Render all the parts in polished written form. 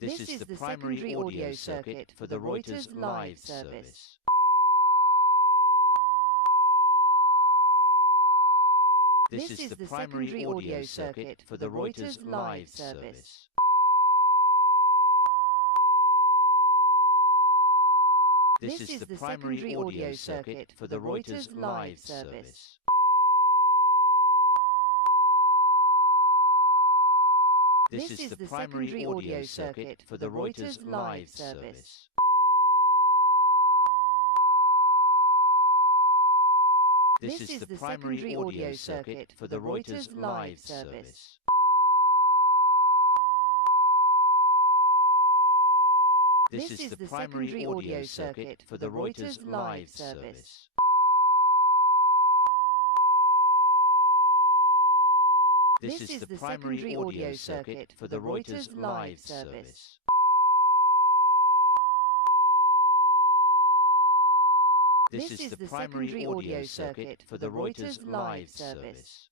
This is the primary audio circuit for the Reuters live service. This is the primary audio circuit for the Reuters live service. This is the primary audio circuit for the Reuters live service. This is the primary audio circuit for the Reuters live service. This is the primary audio circuit for the Reuters live service. This is the primary audio circuit for the Reuters live service. This is the primary audio circuit for the Reuters live service. This is the primary audio circuit for the Reuters live service.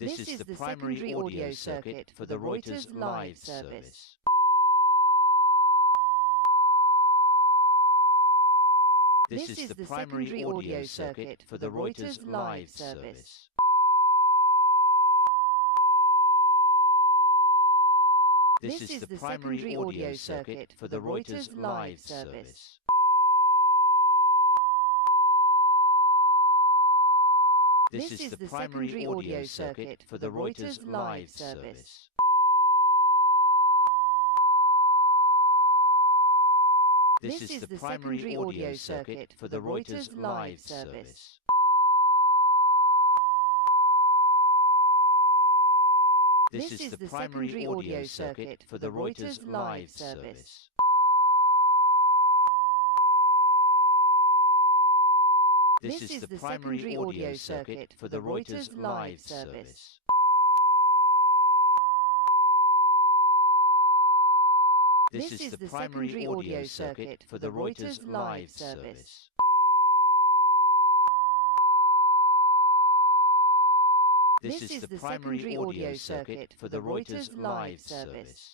This is the primary audio circuit for the Reuters live service. This is the primary audio circuit for the Reuters live service. This is the primary audio circuit for the Reuters live service. This is the primary audio circuit for the Reuters live service. This is the primary audio circuit for the Reuters live service. This is the primary audio circuit for the Reuters live service. This is the primary audio circuit for the Reuters live service. This is the primary audio circuit for the Reuters live service. This is the primary audio circuit for the Reuters live service.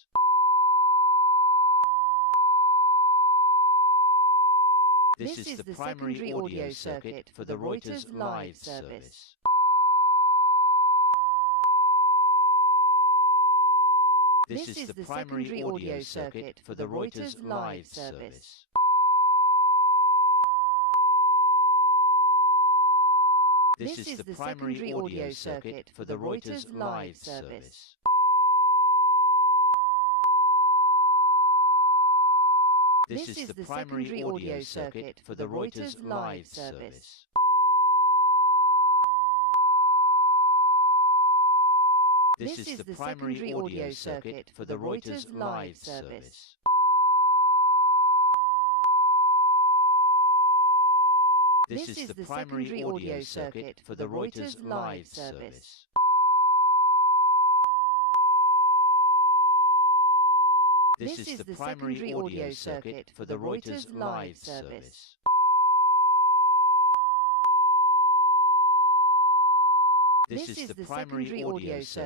This is the primary audio circuit for the Reuters live service. This is the primary audio circuit for the Reuters live service. This is the primary audio circuit for the Reuters live service. This is the primary audio circuit for the Reuters live service. This is the primary audio circuit for the Reuters live service. This is the primary audio circuit for the Reuters live service. This is the primary audio circuit for the Reuters live service. This is the primary audio circuit.